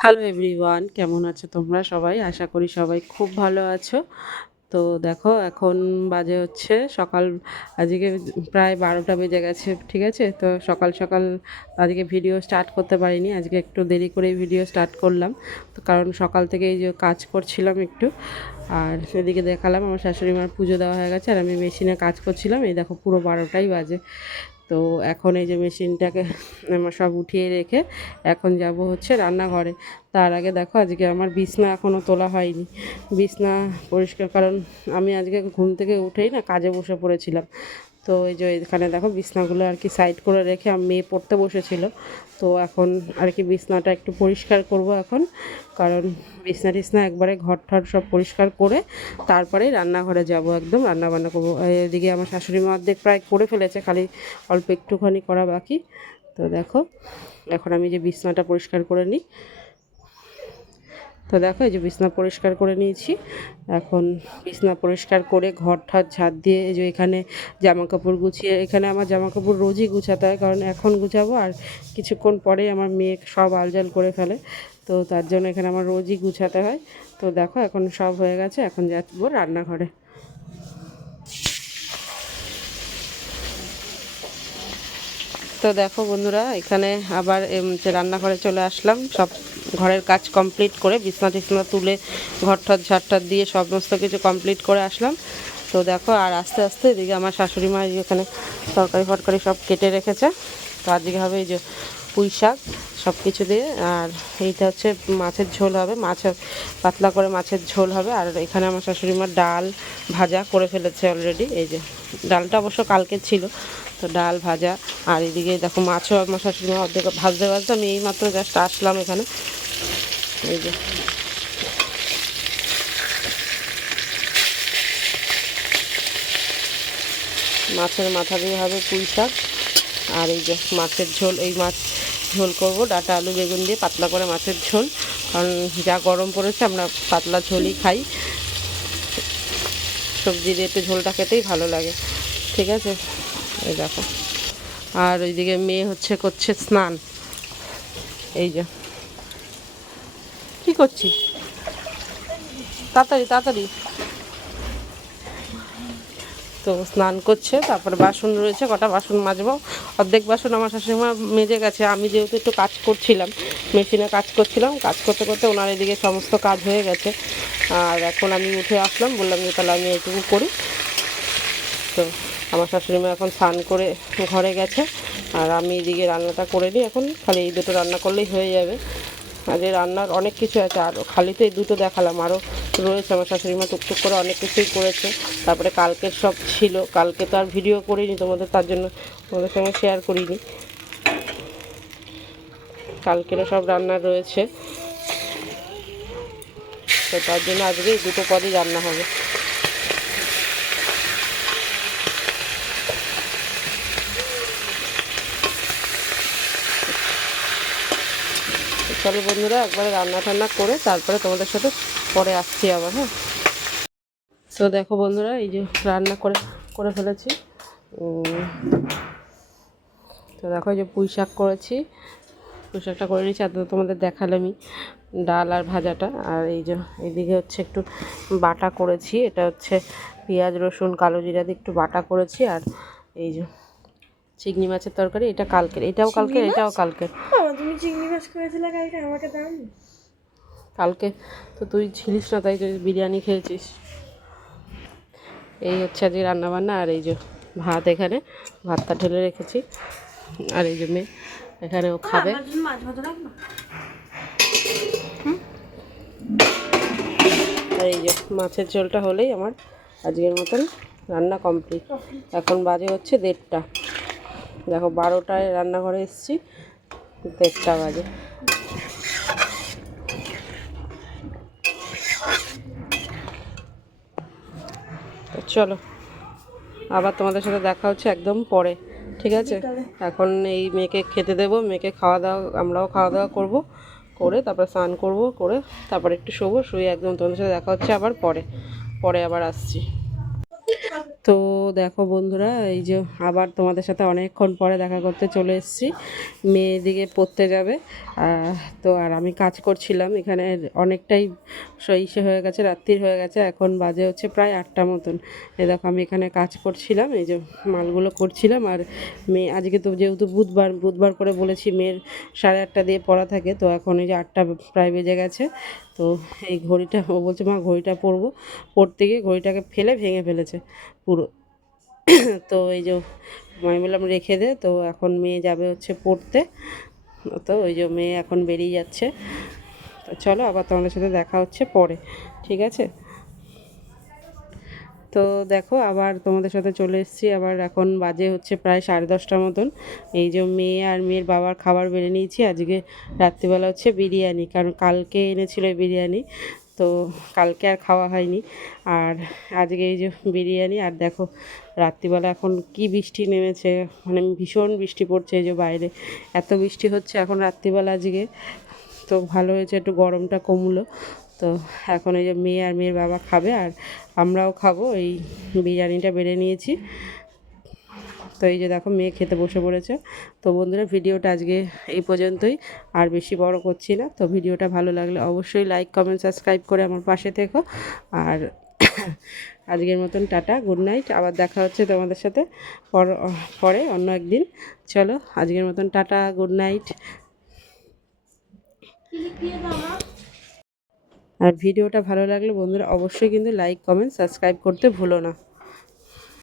Hello everyone, কেমন আছো তোমরা সবাই? আশা করি সবাই খুব ভালো আছো। তো দেখো, এখন বাজে হচ্ছে সকাল। আজকে প্রায় 12টা বেজে গেছে, ঠিক আছে? তো সকাল সকাল আজকে ভিডিও স্টার্ট করতে পারিনি, আজকে একটু দেরি করে ভিডিও স্টার্ট করলাম। তো কারণ সকাল থেকে এই যে কাজ করছিলাম একটু, আর সেদিকে দেখালাম আমার শাশুড়ি মার পুজো দেওয়া হয়ে গেছে, আর আমি মেশিনে কাজ করছিলাম। এই দেখো পুরো 12টাই বাজে। তো এখন এই যে মেশিনটাকে আমার সব উঠিয়ে রেখে এখন যাব হচ্ছে রান্নাঘরে। তার আগে দেখো, আজকে আমার বিছনা এখনও তোলা হয়নি। বিছনা পরিষ্কার, কারণ আমি আজকে ঘুম থেকে উঠেই না কাজে বসে পড়েছিলাম। তো এই যে এখানে দেখো বিছনাগুলো আর কি সাইড করে রেখে মেয়ে পড়তে বসেছিল। তো এখন আর কি বিছনাটা একটু পরিষ্কার করব এখন, কারণ বিছনা টিছনা একবারে ঘর ঠর সব পরিষ্কার করে তারপরেই রান্নাঘরে যাব, একদম রান্না বান্না করবো। এদিকে আমার শাশুড়ি মা অর্ধেক প্রায় করে ফেলেছে, খালি অল্প একটুখানি করা বাকি। তো দেখো, এখন আমি যে বিছনাটা পরিষ্কার করে নিই। তো দেখো, এই যে বিছনা পরিষ্কার করে নিয়েছি। এখন বিছনা পরিষ্কার করে ঘর ঠর ঝাড় দিয়ে এই যে এখানে জামা কাপড় গুছিয়ে, এখানে আমার জামা কাপড় রোজই গুছাতে হয়, কারণ এখন গুছাবো আর কিছুক্ষণ পরেই আমার মেয়ে সব আলজাল করে ফেলে। তো তার জন্য এখানে আমার রোজই গুছাতে হয়। তো দেখো, এখন সব হয়ে গেছে, এখন যাবো রান্নাঘরে। তো দেখো বন্ধুরা, এখানে আবার যে রান্নাঘরে চলে আসলাম, সব ঘরের কাজ কমপ্লিট করে বিছনা টিছনা তুলে ঘর ঠর ঝাড়টার দিয়ে সমস্ত কিছু কমপ্লিট করে আসলাম। তো দেখো, আর আস্তে আস্তে এদিকে আমার শাশুড়ি মা এখানে তরকারি ফরকারি সব কেটে রেখেছে। তো আজকে হবে এই যে পুঁই শাক সব কিছু দিয়ে, আর এইটা হচ্ছে মাছের ঝোল হবে, পাতলা করে মাছের ঝোল হবে। আর এখানে আমার শাশুড়ি মা ডাল ভাজা করে ফেলেছে অলরেডি। এই যে ডালটা অবশ্য কালকে ছিল, তো ডাল ভাজা। আর এদিকে দেখো মাছও আমার শাশুড়ি মা অর্ধেক ভাজতে ভাজতে, আমি এইমাত্র জাস্ট আসলাম এখানে। এই যে মাছের মাথা দিয়ে হবে পুঁই শাক, আর এই যে মাছের ঝোল, এই মাছ ঝোল করব ডাঁটা আলু বেগুন দিয়ে পাতলা করে মাছের ঝোল, কারণ যা গরম পড়েছে আমরা পাতলা ঝোলই খাই, সবজি দিয়ে একটু ঝোলটা খেতেই ভালো লাগে, ঠিক আছে? এই দেখো, আর ওইদিকে মেয়ে করছে স্নান। এই যে কি করছিস? তাড়াতাড়ি তাড়াতাড়ি। তো স্নান করছে, তারপরে বাসন রয়েছে, কটা বাসন মাজবো। অর্ধেক বাসন আমার শাশুড়িমা মেজে গেছে, আমি যেহেতু একটু কাজ করছিলাম, মেশিনে কাজ করছিলাম, কাজ করতে করতে ওনার এদিকে সমস্ত কাজ হয়ে গেছে। আর এখন আমি উঠে আসলাম, বললাম যে তাহলে আমি এইটুকু করি। তো আমার শাশুড়িমা এখন স্নান করে ঘরে গেছে, আর আমি এদিকে রান্নাটা করে নিই। এখন খালি এই দুটো রান্না করলেই হয়ে যাবে। আজকে রান্নার অনেক কিছু আছে, আরও খালি তো এই দুটো দেখালাম, আরও রয়েছে। আমার শাশুড়িমা টুকটুক করে অনেক কিছুই করেছে। তারপরে কালকের সব ছিল, কালকে তো আর ভিডিও করিনি তোমাদের, তার জন্য তোমাদের সঙ্গে শেয়ার করিনি। কালকেরও সব রান্না রয়েছে, তো তার জন্য আজকে এই দুটো পদই রান্না হবে। চলো বন্ধুরা, একবারে রান্না টান্না করে তারপরে তোমাদের সাথে পরে আসছি আবার, হ্যাঁ? তো দেখো বন্ধুরা, এই যে রান্না করে করে ফেলেছি। তো দেখো, এই যে পুঁই শাক করেছি, পুঁই শাকটা করে নিয়েছি, আর তোমাদের দেখালামই ডাল আর ভাজাটা। আর এই যে এইদিকে হচ্ছে একটু বাটা করেছি, এটা হচ্ছে পেঁয়াজ রসুন কালো জিরা দিয়ে একটু বাটা করেছি। আর এই যে চিংড়ি মাছের তরকারি, এটা কালকের, এটাও কালকের, এটাও কালকের। তুমি চিংড়ি মাছ করেছিলে কালকে, আমাকে দাওনি। কালকে তো তুই ছিলিস না, তাই তুই বিরিয়ানি খেয়েছিস। এই হচ্ছে আজকে রান্নাবান্না। আর এই যে ভাত, এখানে ভাতটা ঢেলে রেখেছি। আর এই যে মেয়ে এখানে ও খাবে। আর এই যে মাছের ঝোলটা হলেই আমার আজকের মতন রান্না কমপ্লিট। এখন বাজে হচ্ছে 1:30। দেখো 12টায় রান্নাঘরে এসেছি, 1:30 বাজে। তো চলো, আবার তোমাদের সাথে দেখা হচ্ছে একদম পরে, ঠিক আছে? এখন এই মেয়েকে খেতে দেবো, মেয়েকে খাওয়া দাওয়া, আমরাও খাওয়া দাওয়া করবো, করে তারপর স্নান করবো, করে তারপর একটু শোবো, শুয়ে একদম তোমাদের সাথে দেখা হচ্ছে আবার পরে, পরে আবার আসছি। তো দেখো বন্ধুরা, এই যে আবার তোমাদের সাথে অনেকক্ষণ পরে দেখা করতে চলে এসেছি। মেয়ে দিকে পড়তে যাবে। তো আর আমি কাজ করছিলাম এখানে, অনেকটাই ইসে হয়ে গেছে, রাত্রির হয়ে গেছে, এখন বাজে হচ্ছে প্রায় 8টা মতন। এই দেখো আমি এখানে কাজ করছিলাম, এই যে মালগুলো করছিলাম। আর মেয়ে আজকে তো যেহেতু বুধবার বুধবার করে বলেছি মেয়ের 8:30 দিয়ে পড়া থাকে, তো এখন এই যে 8টা প্রায় বেজে গেছে। তো এই ঘড়িটা ও বলছে মা ঘড়িটা পরবো, পড়তে গিয়ে ঘড়িটাকে ফেলে ভেঙে ফেলেছে পুরো। তো এই যে আমি বললাম রেখে দে। তো এখন মেয়ে যাবে হচ্ছে পড়তে। তো ওই যে মেয়ে এখন বেরিয়ে যাচ্ছে। তো চলো আবার তোমাদের সাথে দেখা হচ্ছে পরে, ঠিক আছে? তো দেখো আবার তোমাদের সাথে চলে এসেছি। আবার এখন বাজে হচ্ছে প্রায় 10:30 মতন। এই যে মেয়ে আর মেয়ের বাবার খাবার বেড়ে নিয়েছি। আজকে রাত্রিবেলা হচ্ছে বিরিয়ানি, কারণ কালকে এনেছিল বিরিয়ানি, তো কালকে আর খাওয়া হয়নি। আর আজকে এই যে বিরিয়ানি। আর দেখো রাত্রিবেলা এখন কি বৃষ্টি নেমেছে, মানে ভীষণ বৃষ্টি পড়ছে, এই যে বাইরে এত বৃষ্টি হচ্ছে এখন রাত্রিবেলা আজকে। তো ভালো হয়েছে, একটু গরমটা কমলো। তো এখন এই যে মেয়ে আর মেয়ের বাবা খাবে, আর আমরাও খাবো। এই বিরিয়ানিটা বেড়ে নিয়েছি। তো এই যে দেখো মেয়ে খেতে বসে পড়েছে। তো বন্ধুরা, ভিডিওটা আজকে এই পর্যন্তই, আর বেশি বড় করছি না। তো ভিডিওটা ভালো লাগলে অবশ্যই লাইক কমেন্ট সাবস্ক্রাইব করে আমার পাশে থেকো। আর আজকের মতন টাটা, গুড নাইট। আবার দেখা হচ্ছে তোমাদের সাথে পরে অন্য একদিন। চলো আজকের মতন টাটা, গুড নাইট। আর ভিডিওটা ভালো লাগলে বন্ধুরা অবশ্যই কিন্তু লাইক কমেন্ট সাবস্ক্রাইব করতে ভুলো না।